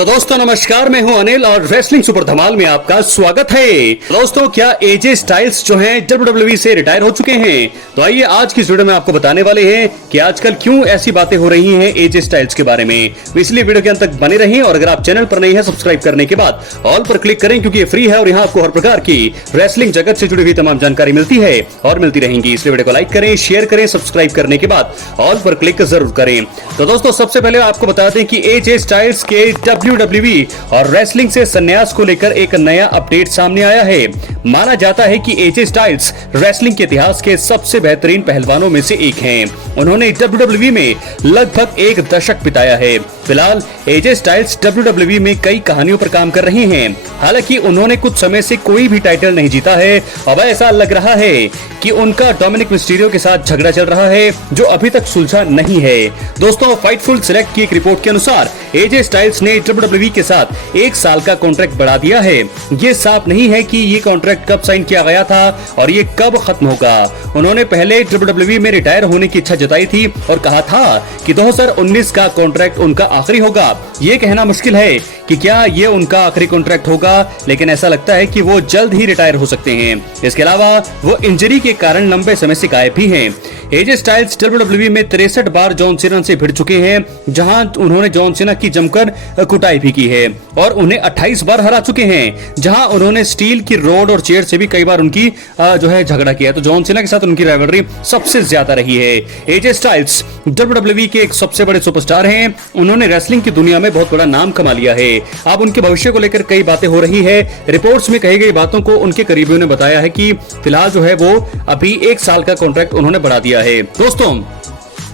तो दोस्तों नमस्कार, मैं हूं अनिल और रेसलिंग सुपर धमाल में आपका स्वागत है। दोस्तों, क्या एजे स्टाइल्स जो हैं WWE से रिटायर हो चुके हैं? तो आइए आज की वीडियो में आपको बताने वाले हैं कि आजकल क्यों ऐसी बातें हो रही हैं एजे स्टाइल्स के बारे में। इसलिए वीडियो के अंत तक बने रहें और अगर आप चैनल पर नहीं है सब्सक्राइब करने के बाद ऑल पर क्लिक करें, क्योंकि ये फ्री है और यहाँ आपको हर प्रकार की रेसलिंग जगत से जुड़ी हुई तमाम जानकारी मिलती है और मिलती रहेंगी। इसलिए वीडियो को लाइक करें, शेयर करें, सब्सक्राइब करने के बाद ऑल पर क्लिक जरूर करें। तो दोस्तों सबसे पहले आपको बता दें कि एजे स्टाइल्स के WWE और रेसलिंग से संन्यास को लेकर एक नया अपडेट सामने आया है। माना जाता है कि एजे स्टाइल्स रेसलिंग के इतिहास के सबसे बेहतरीन पहलवानों में से एक हैं। उन्होंने WWE में लगभग एक दशक बिताया है। फिलहाल एजे स्टाइल्स WWE में कई कहानियों पर काम कर रही हैं। हालांकि उन्होंने कुछ समय से कोई भी टाइटल नहीं जीता है। अब ऐसा लग रहा है कि उनका डोमिनिक मिस्टीरियो के साथ झगड़ा चल रहा है, जो अभी तक सुलझा नहीं है। दोस्तों, फाइटफुल सेलेक्ट की एक रिपोर्ट के अनुसार एजे स्टाइल्स ने WWE के साथ 1 साल का कॉन्ट्रैक्ट बढ़ा दिया है। ये साफ नहीं है कि ये कॉन्ट्रैक्ट कब साइन किया गया था और ये कब खत्म होगा। उन्होंने पहले WWE में रिटायर होने की इच्छा जताई थी और कहा था कि 2019 का कॉन्ट्रैक्ट उनका आखिरी होगा। ये कहना मुश्किल है कि क्या ये उनका आखिरी कॉन्ट्रैक्ट होगा, लेकिन ऐसा लगता है कि वो जल्द ही रिटायर हो सकते हैं। इसके अलावा वो इंजरी के कारण लंबे समय से गायब भी हैं। एजे स्टाइल्स WWE में 63 बार जॉन सीना से भिड़ चुके हैं, जहां उन्होंने जॉन सीना की जमकर कुटाई भी की है और उन्हें 28 बार हरा चुके हैं, जहां उन्होंने स्टील की रोड और चेयर से भी कई बार उनकी जो है झगड़ा किया। तो जॉन सीना के साथ उनकी राइवलरी सबसे ज्यादा रही है। एजे स्टाइल्स WWE के एक सबसे बड़े सुपरस्टार हैं। उन्होंने रेसलिंग की दुनिया में बहुत बड़ा नाम कमा लिया है। अब उनके भविष्य को लेकर कई बातें हो रही है। रिपोर्ट्स में कही गई बातों को उनके करीबियों ने बताया है कि फिलहाल जो है वो अभी 1 साल का कॉन्ट्रैक्ट उन्होंने बढ़ा दिया है। दोस्तों,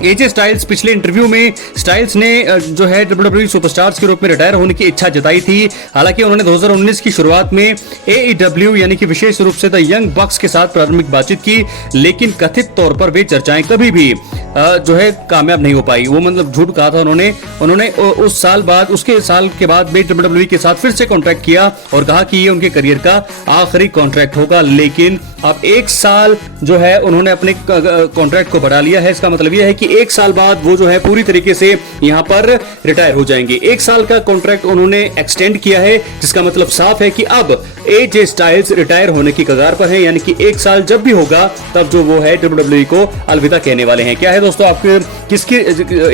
एजे स्टाइल्स पिछले इंटरव्यू में स्टाइल्स ने जो है WWE सुपरस्टार्स के रूप में रिटायर होने की इच्छा जताई थी। हालांकि उन्होंने 2019 की शुरुआत में AEW यानी कि विशेष रूप से द यंग बक्स के साथ प्रारंभिक बातचीत की, लेकिन कथित तौर पर वे चर्चाएं कभी भी जो है कामयाब नहीं हो पाई। वो मतलब झूठ कहा था उन्होंने उस साल बाद, उसके साल के बाद वे WWE के साथ फिर से कॉन्ट्रैक्ट किया और कहा कि ये उनके करियर का आखिरी कॉन्ट्रैक्ट होगा। लेकिन अब 1 साल जो है उन्होंने अपने कॉन्ट्रैक्ट को बढ़ा लिया है। इसका मतलब यह है कि 1 साल बाद वो जो है पूरी तरीके से यहाँ पर रिटायर हो जाएंगे। 1 साल का कॉन्ट्रैक्ट उन्होंने एक्सटेंड किया है, जिसका मतलब साफ है कि अब एजे स्टाइल्स रिटायर होने की कगार पर है। यानी कि 1 साल जब भी होगा तब जो वो है WWE को अलविदा कहने वाले हैं। क्या है दोस्तों, आपके किसकी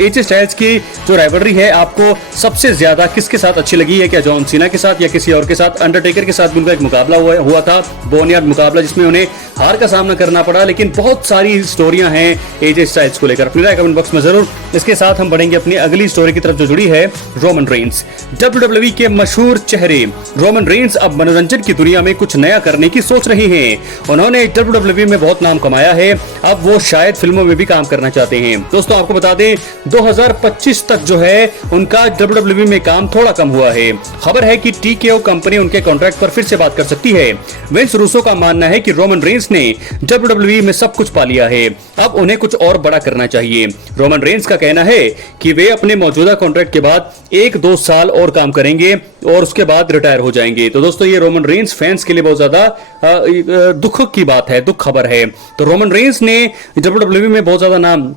एजे स्टाइल्स की जो राइवलरी है आपको सबसे ज्यादा किसके साथ अच्छी लगी है? क्या जॉन सीना के साथ या किसी और के साथ? अंडरटेकर के साथ भी उनका एक मुकाबला हुआ था, बोनयार्ड मुकाबला, जिसमें उन्हें हार का सामना करना पड़ा। लेकिन बहुत सारी स्टोरियां हैं एजे स्टाइल्स को लेकर। अपनी राय कमेंट बॉक्स में जरूर। इसके साथ हम बढ़ेंगे अपनी अगली स्टोरी की तरफ, जो जुड़ी है रोमन रेंस। WWE के मशहूर चेहरे रोमन रेंस अब मनोरंजन की दुनिया में कुछ नया करने की सोच रही हैं। उन्होंने WWE में बहुत नाम कमाया है, अब वो शायद फिल्मों में भी काम करना चाहते हैं। दोस्तों, आपको बता दें 2025 तक जो है उनका WWE में काम थोड़ा कम हुआ है। खबर है कि TKO कंपनी उनके कॉन्ट्रैक्ट पर फिर से बात कर सकती है। विंस रूसो का मानना है कि रोमन रेंस ने WWE में सब कुछ पा लिया है, अब उन्हें कुछ और बड़ा करना चाहिए। रोमन रेंस का कहना है कि वे अपने मौजूदा कॉन्ट्रैक्ट के बाद 1-2 साल और काम करेंगे और उसके बाद रिटायर हो जाएंगे। तो दोस्तों, ये रोमन रेंस फैंस के लिए बहुत ज्यादा दुख की बात है, दुख खबर है। तो रोमन रेंस ने WWE में बहुत ज्यादा नाम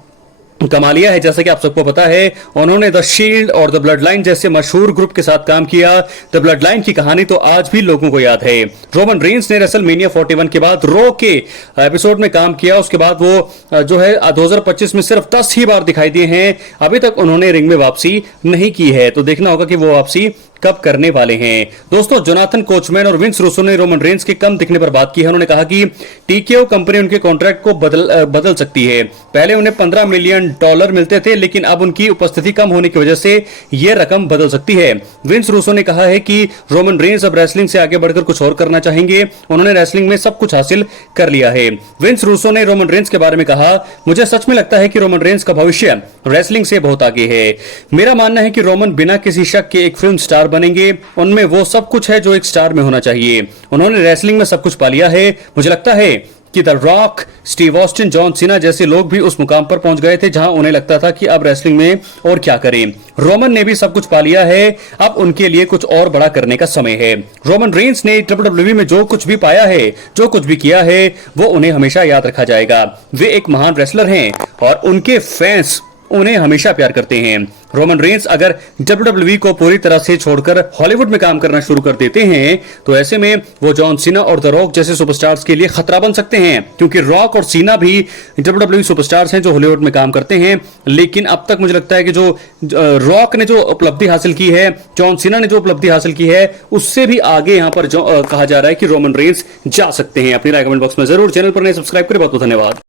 कमा लिया है। जैसा कि आप सबको पता है, उन्होंने द शील्ड और द ब्लड लाइन जैसे मशहूर ग्रुप के साथ काम किया। द ब्लड लाइन की कहानी तो आज भी लोगों को याद है। रोमन रेंस ने रेसलमेनिया 41 के बाद रो के एपिसोड में काम किया। उसके बाद वो जो है 2025 में सिर्फ 10 ही बार दिखाई दिए हैं। अभी तक उन्होंने रिंग में वापसी नहीं की है, तो देखना होगा कि वो वापसी कब करने वाले हैं। दोस्तों, जोनाथन कोचमैन और विंस रूसो ने रोमन रेंस के कम दिखने पर बात की है। उन्होंने कहा कि TKO कंपनी उनके कॉन्ट्रैक्ट को बदल सकती है। पहले उन्हें $15 मिलियन मिलते थे, लेकिन अब उनकी उपस्थिति कम होने की वजह से यह रकम बदल सकती है। विंस रूसो ने कहा है कि रोमन रेंस अब रेसलिंग से आगे बढ़कर कुछ और करना चाहेंगे। उन्होंने रेसलिंग में सब कुछ हासिल कर लिया है। विंस रूसो ने रोमन रेंस के बारे में कहा, मुझे सच में लगता है कि रोमन रेंस का भविष्य रेसलिंग से बहुत आगे है। मेरा मानना है कि रोमन बिना किसी शक के एक फिल्म स्टार बनेंगे। उनमें वो सब कुछ है जो एक स्टार में होना चाहिए। उन्होंने रेसलिंग में सब कुछ पा लिया है। मुझे लगता है कि the rock, Steve Austin, John Cena जैसे लोग भी उस मुकाम पर पहुंच गए थे जहां उन्हें लगता था कि अब रेसलिंग में और क्या करें। रोमन ने भी सब कुछ पा लिया है, अब उनके लिए कुछ और बड़ा करने का समय है। रोमन रेंस ने WWE में जो कुछ भी पाया है, जो कुछ भी किया है, वो उन्हें हमेशा याद रखा जाएगा। वे एक महान रेसलर हैं और उनके फैंस उन्हें हमेशा प्यार करते हैं। रोमन रेंस अगर WWE को पूरी तरह से छोड़कर हॉलीवुड में काम करना शुरू कर देते हैं तो ऐसे में वो जॉन सीना और द रॉक जैसे सुपरस्टार्स के लिए खतरा बन सकते हैं, क्योंकि रॉक और सीना भी WWE सुपरस्टार्स हैं जो हॉलीवुड में काम करते हैं। लेकिन अब तक मुझे लगता है कि जो रॉक ने जो उपलब्धि हासिल की है, जॉन सीना ने जो उपलब्धि हासिल की है, उससे भी आगे यहां पर कहा जा रहा है कि रोमन रेंस जा सकते हैं। अपनी राय कमेंट बॉक्स में जरूर, चैनल पर नए सब्सक्राइब करें। बहुत बहुत धन्यवाद।